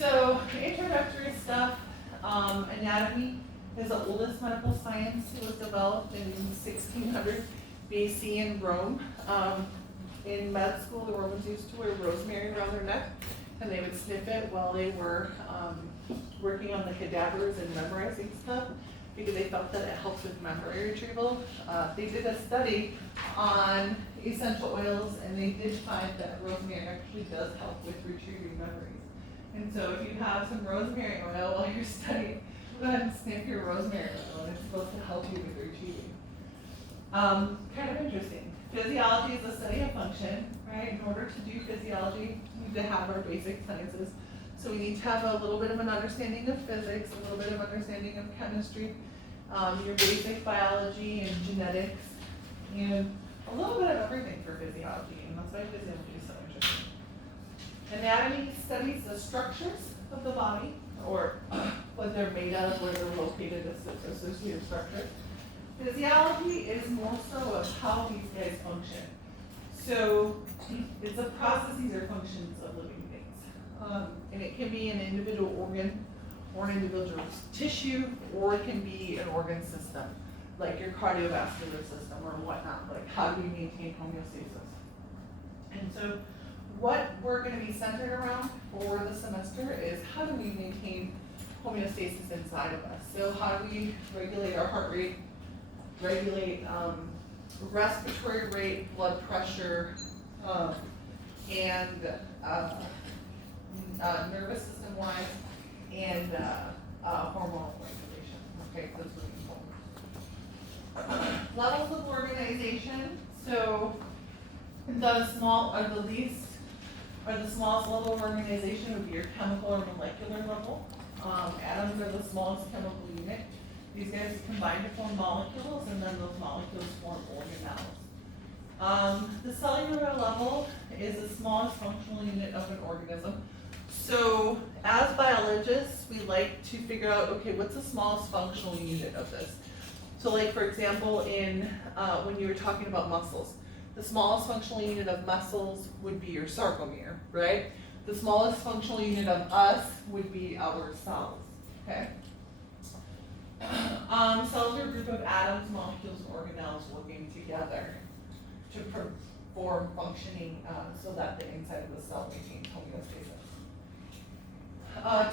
So introductory stuff, anatomy is the oldest medical science. It was developed in 1600 BC in Rome. In med school, the Romans used to wear rosemary around their neck, and they would sniff it while they were working on the cadavers and memorizing stuff, because they felt that it helps with memory retrieval. They did a study on essential oils, and they did find that rosemary actually does help with retrieving memories. And so if you have some rosemary oil while you're studying, go ahead and sniff your rosemary oil, and it's supposed to help you with retrieving. Kind of interesting. Physiology is the study of function, right? In order to do physiology, we need to have our basic sciences. So we need to have a little bit of an understanding of physics, a little bit of understanding of chemistry, your basic biology and genetics, and a little bit of everything for physiology, and that's why physiology is so interesting. Anatomy studies the structures of the body, or what they're made of, where they're located, associated structures. Physiology is more so of how these guys function. So it's the processes or functions of living things. And it can be an individual organ or an individual tissue, or it can be an organ system, like your cardiovascular system or whatnot, like how do we maintain homeostasis. And so what we're gonna be centered around for the semester is how do we maintain homeostasis inside of us. So how do we regulate our heart rate, regulate respiratory rate, blood pressure, and nervous system wise, and hormonal regulation. Okay, so that's really important. Levels of organization. So the smallest level of organization would be your chemical or molecular level. Atoms are the smallest chemical unit. These guys combine to form molecules, and then those molecules form organelles. The cellular level is the smallest functional unit of an organism. So as biologists, we like to figure out, okay, what's the smallest functional unit of this? So like, for example, in when you were talking about muscles, the smallest functional unit of muscles would be your sarcomere, right? The smallest functional unit of us would be our cells, okay? Cells are a group of atoms, molecules, and organelles working together to perform functioning so that the inside of the cell maintains homeostasis.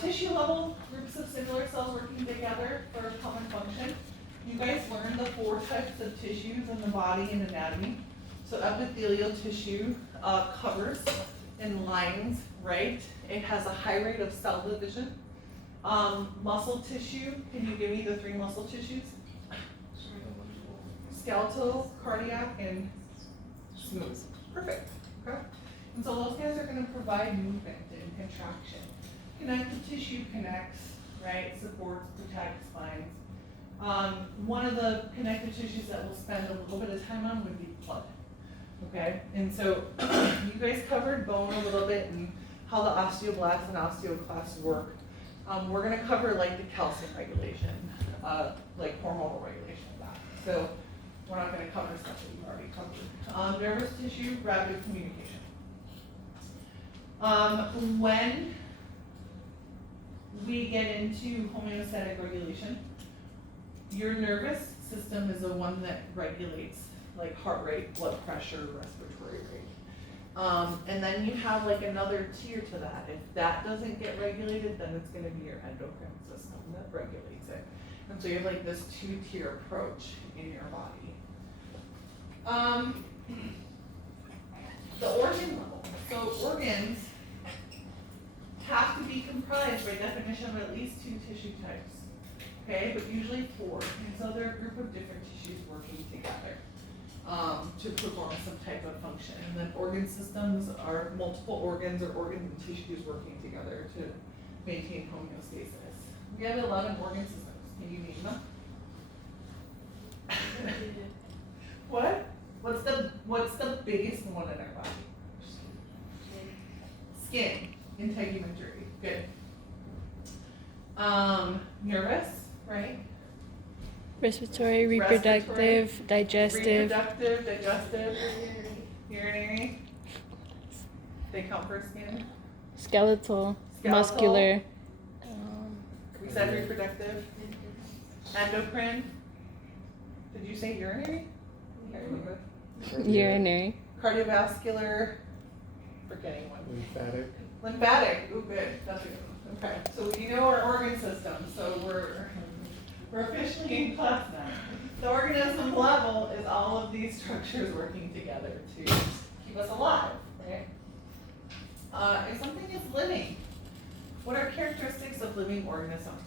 Tissue level, groups of similar cells working together for a common function. You guys learned the 4 types of tissues in the body and anatomy. So epithelial tissue covers and lines, right? It has a high rate of cell division. Muscle tissue, can you give me the 3 muscle tissues? Skeletal, cardiac, and smooth. Perfect. Okay. And so those guys are going to provide movement and contraction. Connective tissue connects, right? Supports, protects, binds. One of the connective tissues that we'll spend a little bit of time on would be blood. Okay, and so you guys covered bone a little bit and how the osteoblasts and osteoclasts work. We're going to cover like the calcium regulation, like hormonal regulation of that. So we're not going to cover stuff that you've already covered. Nervous tissue, rapid communication. When we get into homeostatic regulation, your nervous system is the one that regulates like heart rate, blood pressure, respiratory rate. And then you have like another tier to that. If that doesn't get regulated, then it's gonna be your endocrine system that regulates it. And so you have like this 2-tier approach in your body. The organ level. So organs have to be comprised by definition of at least 2 tissue types. Okay, but usually 4. And so they're a group of different tissues working together to perform some type of function. And then organ systems are multiple organs or organ and tissues working together to maintain homeostasis. We have a lot of organ systems. Can you name them? What? What's the biggest one in our body? Skin. Integumentary. Good. Nervous, right? Respiratory, reproductive, digestive. Reproductive, digestive, urinary. They count for skin. Skeletal. muscular. We said reproductive. Endocrine. Did you say urinary? Can't remember. Urinary. Cardiovascular. Forgetting one. Lymphatic. Lymphatic. Ooh, good. That's a good one. Okay. So we know our organ system. So we're officially in class now. The organism level is all of these structures working together to keep us alive, right? If something is living, what are characteristics of living organisms?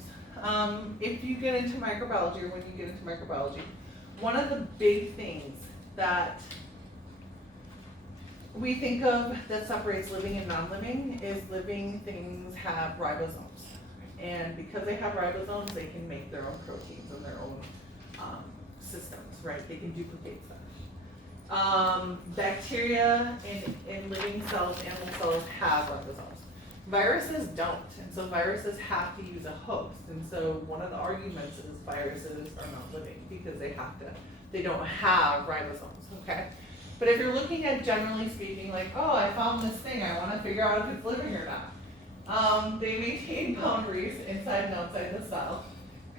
If you get into microbiology, or when you get into microbiology, one of the big things that we think of that separates living and non-living is living things have ribosomes. And because they have ribosomes, they can make their own proteins and their own systems, right? They can duplicate stuff. Bacteria in living cells, animal cells, have ribosomes. Viruses don't, and so viruses have to use a host. And so one of the arguments is viruses are not living because they don't have ribosomes, okay? But if you're looking at generally speaking, like, oh, I found this thing, I wanna figure out if it's living or not. They maintain boundaries inside and outside the cell.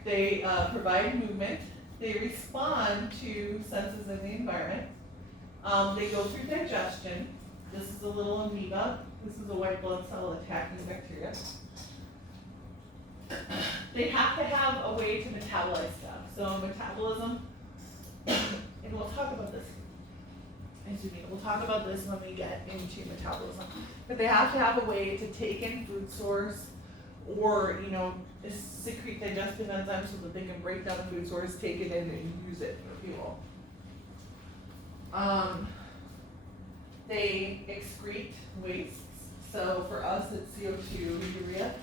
They provide movement. They respond to senses in the environment. They go through digestion. This is a little amoeba. This is a white blood cell attacking bacteria. They have to have a way to metabolize stuff. So metabolism, and we'll talk about this. Excuse me, we'll talk about this when we get into metabolism. But they have to have a way to take in food source or, secrete digestive enzymes so that they can break down the food source, take it in and use it for fuel. They excrete wastes. So for us, it's CO2, urea.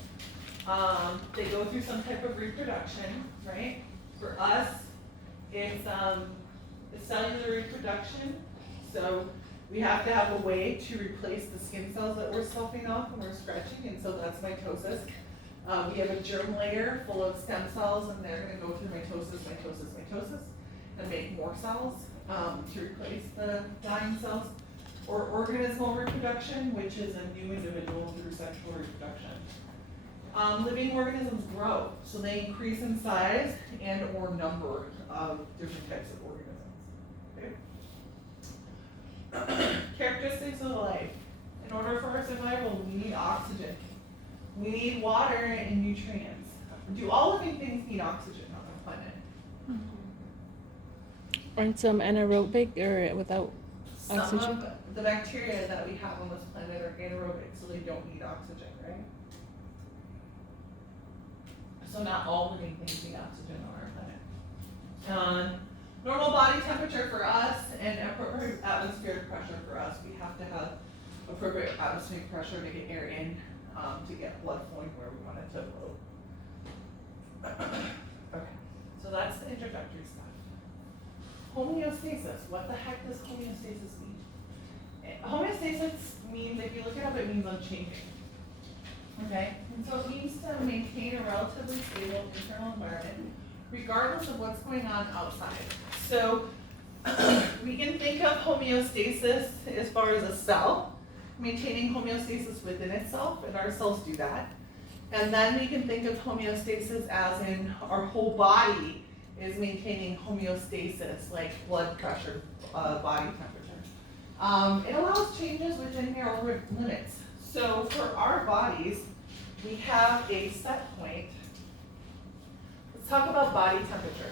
They go through some type of reproduction, right? For us, it's cellular reproduction. So we have to have a way to replace the skin cells that we're sloughing off when we're stretching, and so that's mitosis. We have a germ layer full of stem cells, and they're gonna go through mitosis, and make more cells to replace the dying cells. Or organismal reproduction, which is a new individual through sexual reproduction. Living organisms grow, so they increase in size and or number of different types of organisms. Okay? Characteristics of life. In order for our survival, we need oxygen. We need water and nutrients. Do all living things need oxygen on the planet? Aren't some anaerobic or without Some oxygen? of the bacteria that we have on this planet are anaerobic, so they don't need oxygen, right? So not all living things need oxygen on our planet. Normal body temperature for us and appropriate atmospheric pressure for us. We have to have appropriate atmospheric pressure to get air in, to get blood flowing where we want it to flow. Okay, so that's the introductory stuff. Homeostasis. What the heck does homeostasis mean? Homeostasis means, if you look it up, it means unchanging. Okay? And so it means to maintain a relatively stable internal environment regardless of what's going on outside. So we can think of homeostasis as far as a cell, maintaining homeostasis within itself, and our cells do that. And then we can think of homeostasis as in our whole body is maintaining homeostasis, like blood pressure, body temperature. It allows changes within narrow limits. So for our bodies, we have a set point. Let's talk about body temperature.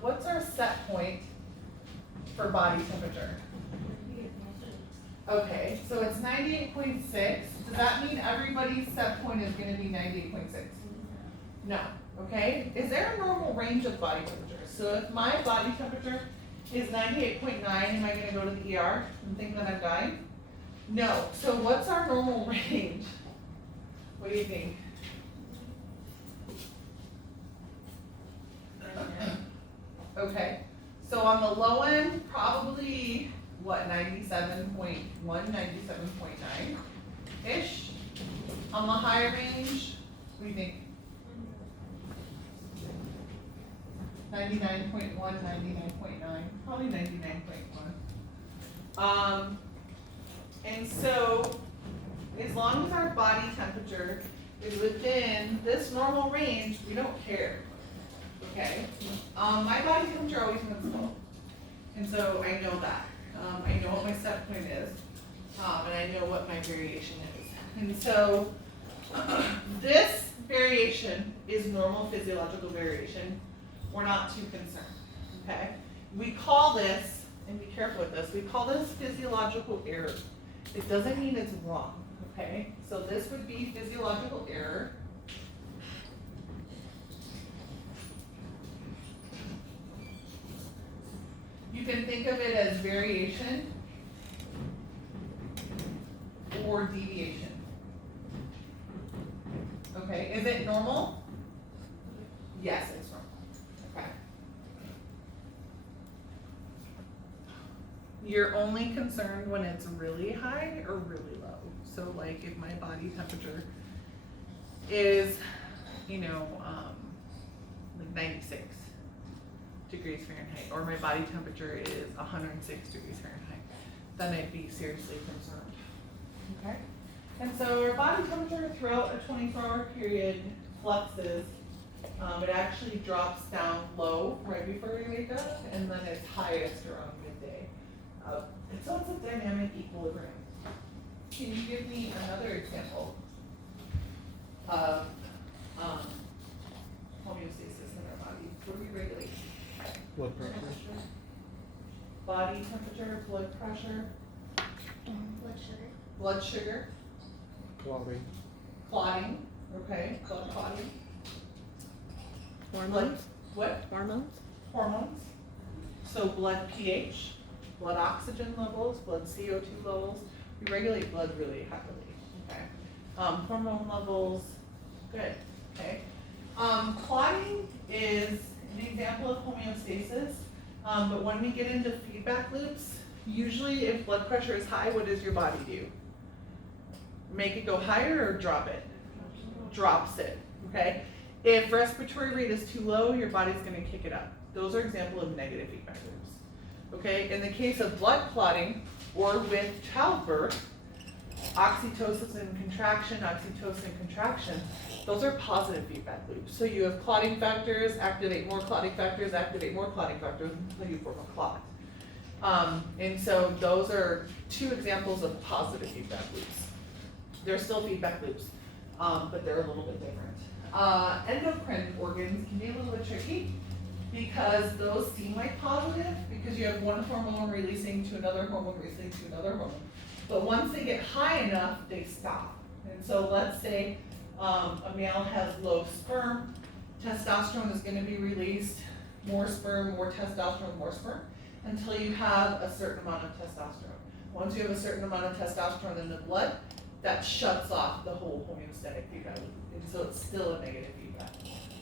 What's our set point for body temperature? Okay, so it's 98.6. Does that mean everybody's set point is going to be 98.6? No. Okay? Is there a normal range of body temperature? So if my body temperature is 98.9, am I going to go to the ER and think that I'm dying? No. So what's our normal range? What do you think? Okay. So on the low end, probably, what, 97.1, 97.9-ish? On the high range, what do you think? 99.1, 99.9, probably 99.1. And so as long as our body temperature is within this normal range, we don't care, okay? My body temperature always runs low, and so I know that. I know what my set point is, and I know what my variation is. And so, this variation is normal physiological variation. We're not too concerned, okay? We call this, and be careful with this, we call this physiological error. It doesn't mean it's wrong, okay? So this would be physiological error. You can think of it as variation or deviation. Okay, is it normal? Yes, it's normal. Okay. You're only concerned when it's really high or really low. So like if my body temperature is, like 96 degrees Fahrenheit, or my body temperature is 106 degrees Fahrenheit, then I'd be seriously concerned. Okay? And so our body temperature throughout a 24-hour period fluxes. It actually drops down low right before we wake up, and then it's highest around midday. And so it's a dynamic equilibrium. Can you give me another example of homeostasis in our body? What do we regulate? Blood pressure. Body temperature, blood pressure, blood sugar, Clotting. clotting, okay, blood clotting, Hormones? what? Hormones? Hormones. So blood pH, blood oxygen levels, blood CO2 levels. We regulate blood really heavily, okay? Hormone levels, good, okay? Clotting is an example of homeostasis, but when we get into feedback loops, usually if blood pressure is high, what does your body do? Make it go higher or drop it? Drops it, okay? If respiratory rate is too low, your body's gonna kick it up. Those are examples of negative feedback loops, okay? In the case of blood clotting or with childbirth, oxytocin and contraction, those are positive feedback loops. So you have clotting factors, activate more clotting factors, activate more clotting factors until you form a clot. And so those are two examples of positive feedback loops. They're still feedback loops, but they're a little bit different. Endocrine organs can be a little bit tricky because those seem like positive because you have one hormone releasing to another hormone releasing to another hormone. But once they get high enough, they stop. And so let's say a male has low sperm, testosterone is gonna be released, more sperm, more testosterone, more sperm, until you have a certain amount of testosterone. Once you have a certain amount of testosterone in the blood, that shuts off the whole homeostatic feedback loop. And so it's still a negative feedback.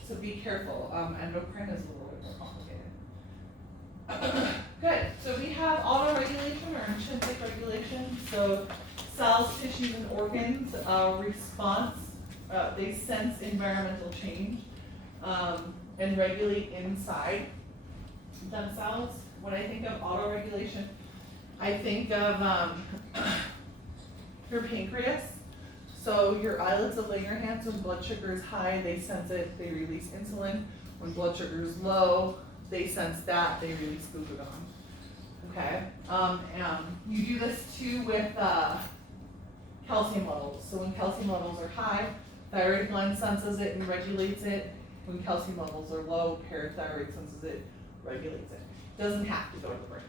So be careful, endocrine is a little bit more complicated. Good, so we have autoregulation or intrinsic regulation. So cells, tissues, and organs response, they sense environmental change and regulate inside themselves. When I think of autoregulation, I think of your pancreas. So your islets of Langerhans, when blood sugar is high, they sense it, they release insulin. When blood sugar is low, they sense that, they release glucagon. Okay, you do this too with calcium levels. So when calcium levels are high, thyroid gland senses it and regulates it. When calcium levels are low, parathyroid senses it, regulates it. Doesn't have to go to the brain.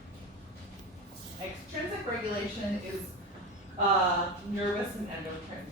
Extrinsic regulation is nervous and endocrine.